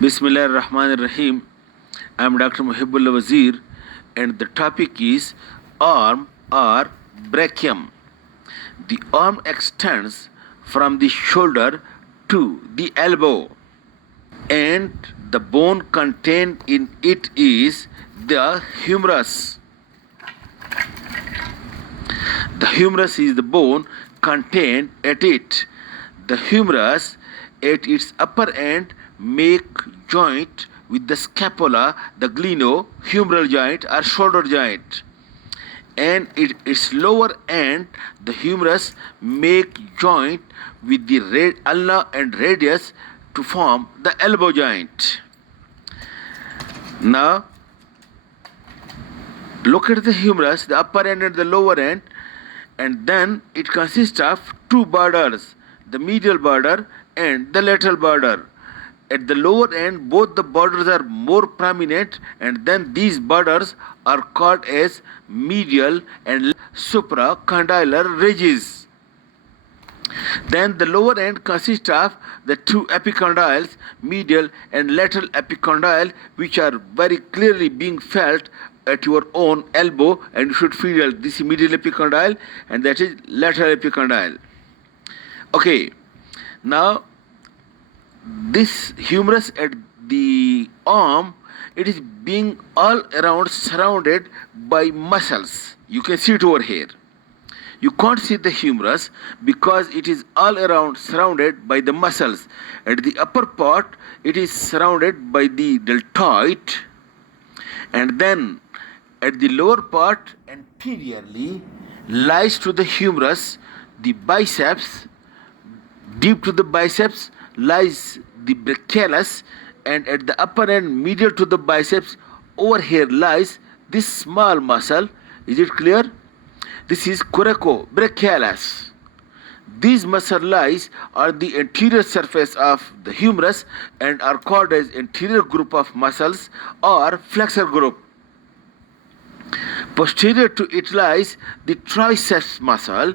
Bismillah ar-Rahman ar-Rahim. I am Dr. Mohibullah Wazir, and the topic is arm or brachium. The arm extends from the shoulder to the elbow, and the bone contained in it is the humerus. The humerus is the bone contained at it. The humerus at its upper end make joint with the scapula, the glenohumeral joint or shoulder joint, and at its lower end the humerus make joint with the ulna and radius to form the elbow joint. Now look at the humerus, the upper end and the lower end, and then it consists of two borders, the medial border and the lateral border. At the lower end, both the borders are more prominent, and then these borders are called as medial and supracondylar ridges. Then the lower end consists of the two epicondyles, medial and lateral epicondyle, which are very clearly being felt at your own elbow, and you should feel this medial epicondyle and that is lateral epicondyle. Okay, now this humerus at the arm, it is being all around surrounded by muscles. You can see it over here. You can't see the humerus because it is all around surrounded by the muscles. At the upper part, it is surrounded by the deltoid, and then at the lower part anteriorly lies to the humerus the biceps. Deep to the biceps lies the brachialis, and at the upper end medial to the biceps over here lies this small muscle. Is it clear? This is coracobrachialis. These muscle lies on the anterior surface of the humerus and are called as anterior group of muscles or flexor group. Posterior to it lies the triceps muscle,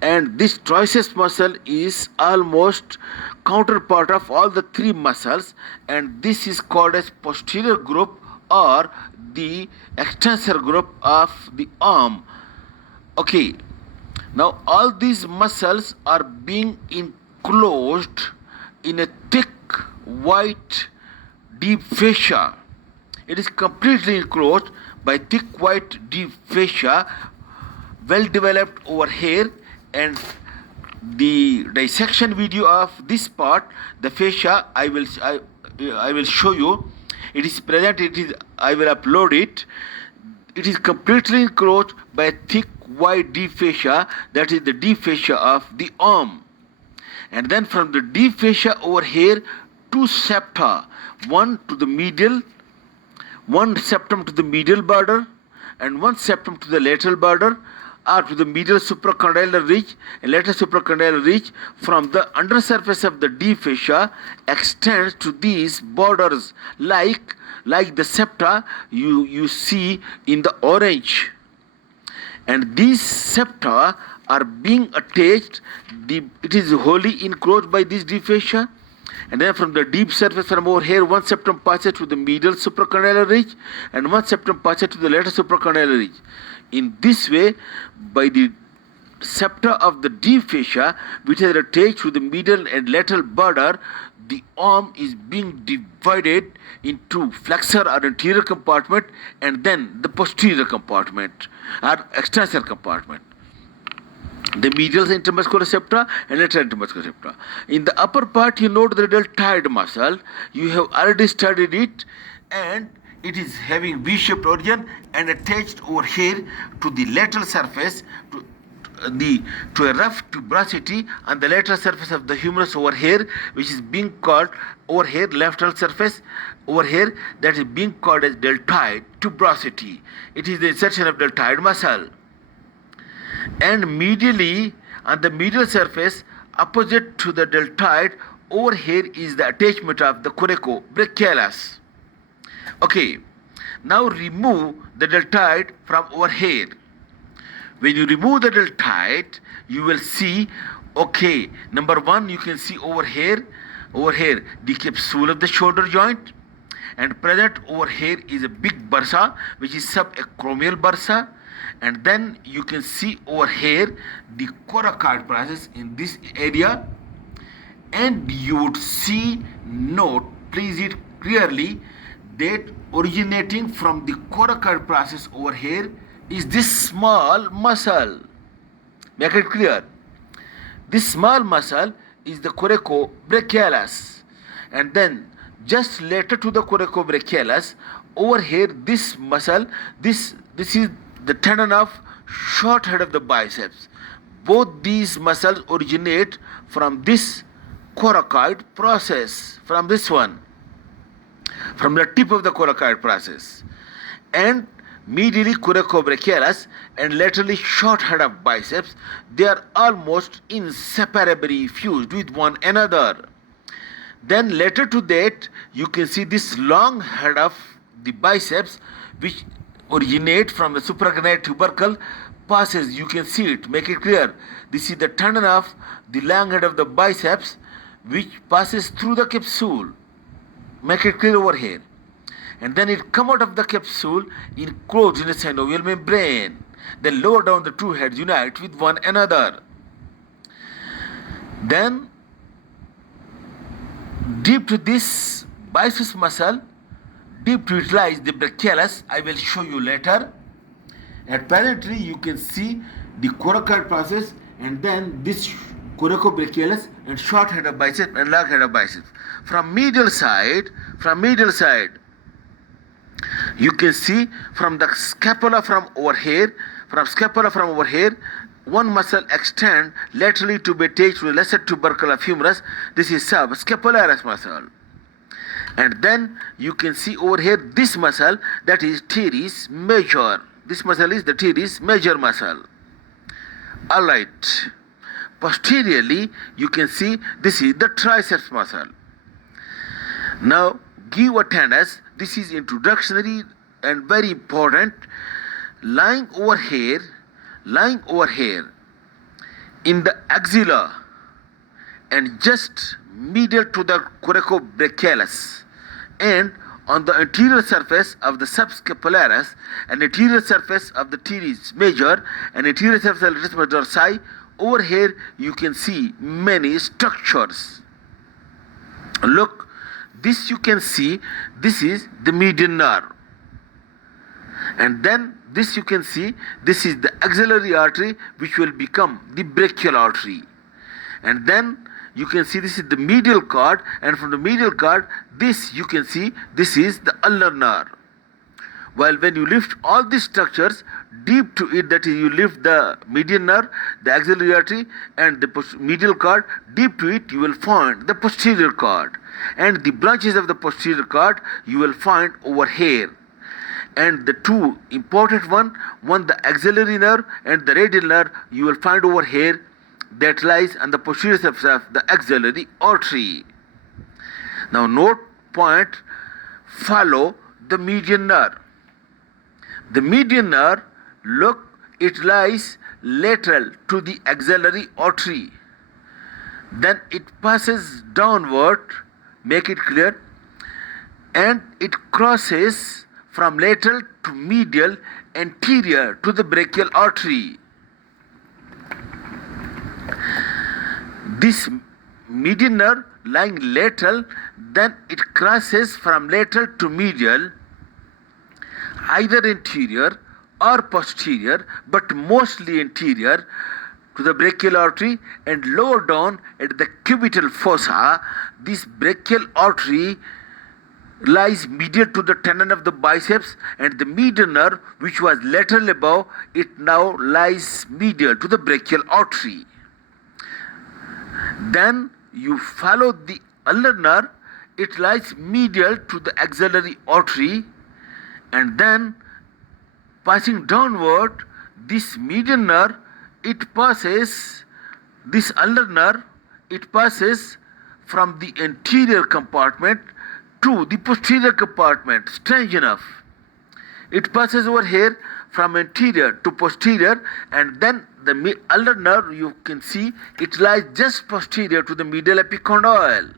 and this triceps muscle is almost counterpart of all the three muscles, and this is called as posterior group or the extensor group of the arm. Okay, now all these muscles are being enclosed in a thick white deep fascia. It is completely enclosed by thick white deep fascia, well developed over here, and the dissection video of this part, the fascia, I will show you. It is present. I will upload it. It is completely enclosed by a thick white deep fascia, that is the deep fascia of the arm. And then from the deep fascia over here, two septa, one septum to the medial border and one septum to the lateral border, or to the medial supracondylar ridge and lateral supracondylar ridge, from the undersurface of the deep fascia extends to these borders like the septa you see in the orange. And these septa are being attached, it is wholly enclosed by this deep fascia. And then from the deep surface from over here, one septum passes to the medial supracondylar ridge and one septum passes to the lateral supracondylar ridge. In this way, by the septa of the deep fascia, which are attached to the medial and lateral border, the arm is being divided into flexor or anterior compartment and then the posterior compartment or extensor compartment. The medial intermuscular septa and lateral intermuscular septa. In the upper part, you note the deltoid muscle. You have already studied it, and it is having V-shaped origin and attached over here to the lateral surface to a rough tuberosity on the lateral surface of the humerus over here, which is being called over here lateral surface over here, that is being called as deltoid tuberosity. It is the insertion of deltoid muscle. And medially, on the medial surface opposite to the deltoid, over here is the attachment of the coracobrachialis. Okay, now remove the deltoid from over here. When you remove the deltoid, you will see, okay, number one, you can see over here over here the capsule of the shoulder joint, and present over here is a big bursa which is subacromial bursa, and then you can see over here the coracoid process in this area, and you would see, note, please it clearly, that originating from the coracoid process over here is this small muscle. Make it clear. This small muscle is the coracobrachialis, and then just later to the coracobrachialis, over here this muscle, this is the tendon of short head of the biceps. Both these muscles originate from this coracoid process, from this one, from the tip of the coracoid process, and medially coracobrachialis and laterally short head of biceps, they are almost inseparably fused with one another. Then later to that you can see this long head of the biceps which originate from the supraglenoid tubercle, passes, you can see it, make it clear. This is the tendon of the long head of the biceps which passes through the capsule. Make it clear over here. And then it come out of the capsule enclosed in a synovial membrane. Then lower down the two heads unite with one another. Then deep to this biceps muscle, deep to it lies the brachialis. I will show you later. And presently you can see the coracoid process, and then this coracobrachialis and short head of biceps and long head of biceps. From medial side, you can see from the scapula from over here, one muscle extend laterally to be attached to the lesser tubercle of humerus. This is subscapularis muscle. And then you can see over here this muscle, that is teres major. This muscle is the teres major muscle. Alright. Posteriorly, you can see this is the triceps muscle. Now, give attendance. This is introductory and very important. Lying over here in the axilla and just medial to the coracobrachialis, and on the anterior surface of the subscapularis and anterior surface of the teres major and anterior surface of the teres dorsi, over here you can see many structures. Look, this you can see, this is the median nerve. And then this you can see, this is the axillary artery which will become the brachial artery. And then you can see this is the medial cord, and from the medial cord, this you can see, this is the ulnar nerve. While when you lift all these structures deep to it, that is you lift the median nerve, the axillary artery and the medial cord, deep to it you will find the posterior cord, and the branches of the posterior cord you will find over here. And the two important one the axillary nerve and the radial nerve you will find over here, that lies on the posterior surface of the axillary artery. Now note point, follow the median nerve. The median nerve, look, it lies lateral to the axillary artery. Then it passes downward, make it clear, and it crosses from lateral to medial, anterior to the brachial artery. This median nerve lying lateral, then it crosses from lateral to medial, either anterior or posterior, but mostly anterior to the brachial artery, and lower down at the cubital fossa. This brachial artery lies medial to the tendon of the biceps, and the median nerve, which was lateral above, it now lies medial to the brachial artery. Then you follow the ulnar nerve, it lies medial to the axillary artery, and then passing downward, this median nerve, it passes, this ulnar nerve, it passes from the anterior compartment to the posterior compartment. Strange enough, it passes over here from anterior to posterior, and then the ulnar nerve, you can see, it lies just posterior to the medial epicondyle.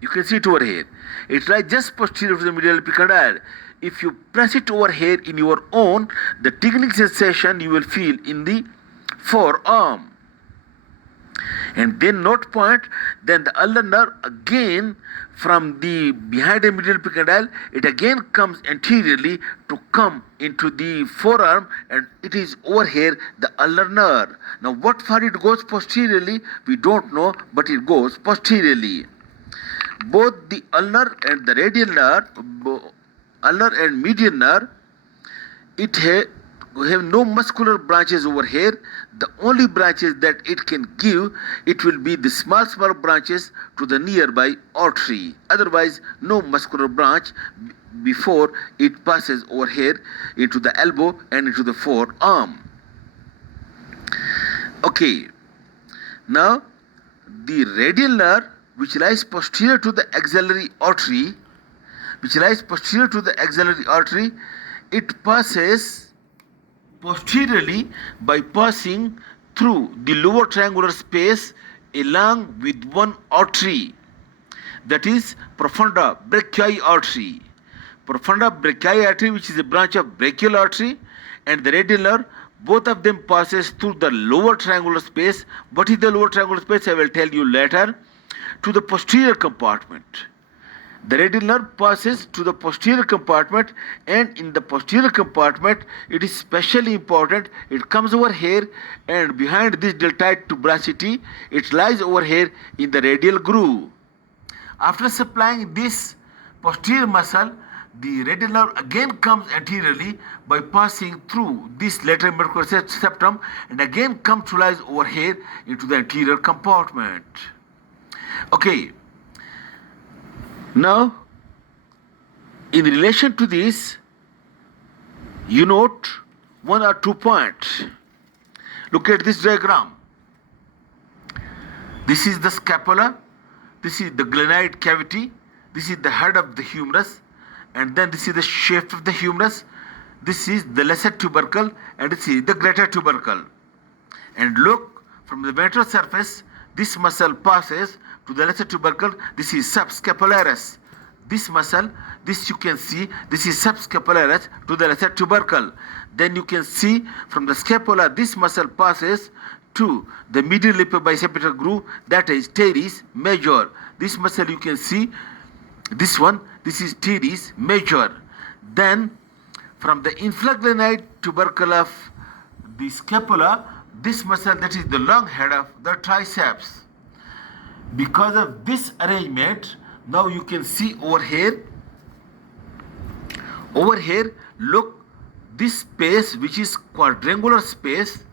You can see it over here. It lies just posterior to the medial epicondyle. If you press it over here in your own, the tingling sensation you will feel in the forearm. And then note point, then the ulnar nerve again from the behind the medial epicondyle, it again comes anteriorly to come into the forearm, and it is over here the ulnar nerve. Now what far it goes posteriorly, we don't know, but it goes posteriorly. Both the ulnar and the radial nerve, ulnar and median nerve, it have no muscular branches over here. The only branches that it can give, it will be the small branches to the nearby artery. Otherwise, no muscular branch before it passes over here into the elbow and into the forearm. Okay. Now, the radial nerve, which lies posterior to the axillary artery, it passes posteriorly by passing through the lower triangular space along with one artery, that is profunda brachii artery. Profunda brachii artery, which is a branch of brachial artery, and the radial nerve, both of them passes through the lower triangular space. What is the lower triangular space? I will tell you later. To the posterior compartment. The radial nerve passes to the posterior compartment, and in the posterior compartment, it is specially important. It comes over here, and behind this deltoid tuberosity, it lies over here in the radial groove. After supplying this posterior muscle, the radial nerve again comes anteriorly by passing through this lateral medial septum, and again comes to lies over here into the anterior compartment. Okay. Now, in relation to this, you note one or 2 points. Look at this diagram. This is the scapula, this is the glenoid cavity, this is the head of the humerus, and then this is the shaft of the humerus, this is the lesser tubercle, and this is the greater tubercle. And look, from the ventral surface, this muscle passes to the lesser tubercle. This is subscapularis. This muscle, this you can see, this is subscapularis to the lesser tubercle. Then you can see from the scapula, this muscle passes to the medial bicipital groove, that is teres major. This muscle you can see, this one, this is teres major. Then from the infraglenoid tubercle of the scapula, this muscle, that is the long head of the triceps. Because of this arrangement, now you can see over here, look, this space which is quadrangular space,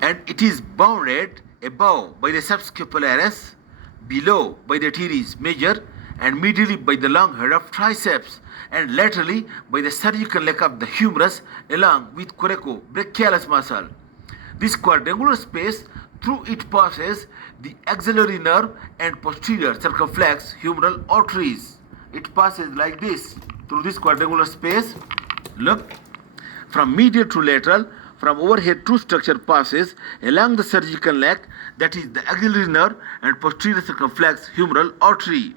and it is bounded above by the subscapularis, below by the teres major, and medially by the long head of triceps, and laterally by the surgical leg of the humerus along with coracobrachialis muscle. This quadrangular space, through it passes the axillary nerve and posterior circumflex humeral arteries. It passes like this through this quadrangular space. Look, from medial to lateral, from overhead true structure passes along the surgical leg, that is the axillary nerve and posterior circumflex humeral artery.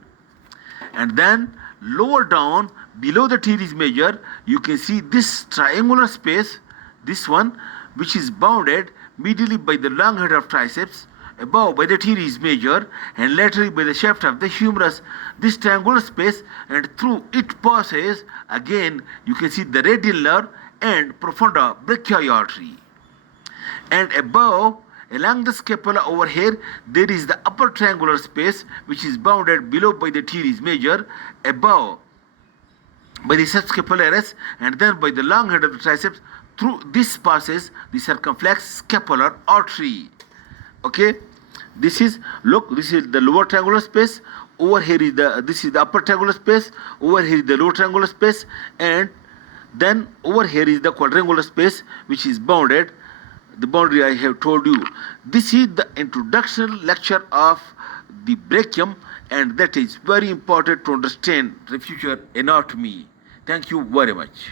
And then lower down below the teres major, you can see this triangular space, this one, which is bounded medially by the long head of triceps, above by the teres major, and laterally by the shaft of the humerus. This triangular space, and through it passes again, you can see the radial nerve and profunda brachii artery. And above, along the scapula over here, there is the upper triangular space which is bounded below by the teres major, above by the subscapularis, and then by the long head of the triceps. Through this passes the circumflex scapular artery. Okay, this is, look, this is the lower triangular space. Over here is this is the upper triangular space. Over here is the lower triangular space, and then over here is the quadrangular space which is bounded. The boundary I have told you. This is the introduction lecture of the brachium, and that is very important to understand the future anatomy. Thank you very much.